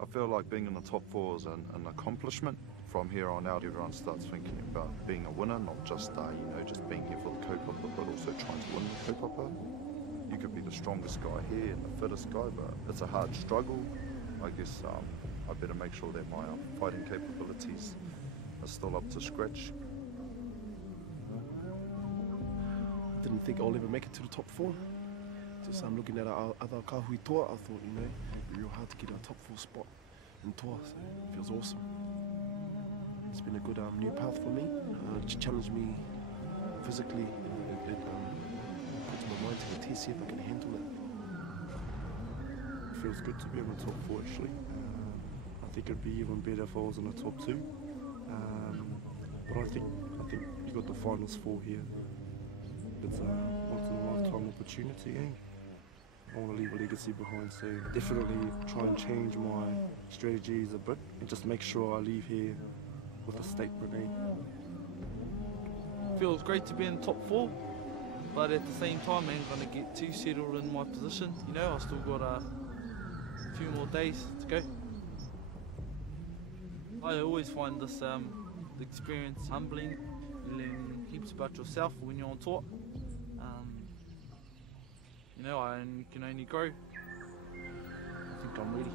I feel like being in the top four is an accomplishment. From here on out, everyone starts thinking about being a winner, not just, just being here for the kaupapa, but also trying to win the kaupapa. You could be the strongest guy here and the fittest guy, but it's a hard struggle. I guess I better make sure that my fighting capabilities are still up to scratch. I didn't think I'll ever make it to the top four. Just looking at our other kahui toa, I thought, it'd be real hard to get a top four spot in toa, so it feels awesome. It's been a good new path for me. It challenged me physically. It puts my mind to the test, see if I can handle it. It feels good to be in the top four, actually. I think it'd be even better if I was in the top two. But I think you got the finals four here. It's a once-in-a-lifetime opportunity, I want to leave a legacy behind, so definitely try and change my strategies a bit and just make sure I leave here with a statement, Feels great to be in the top four, but at the same time I ain't going to get too settled in my position. I've still got a few more days to go. I always find this experience humbling. You learn heaps about yourself when you're on tour. I can only grow. I think I'm ready.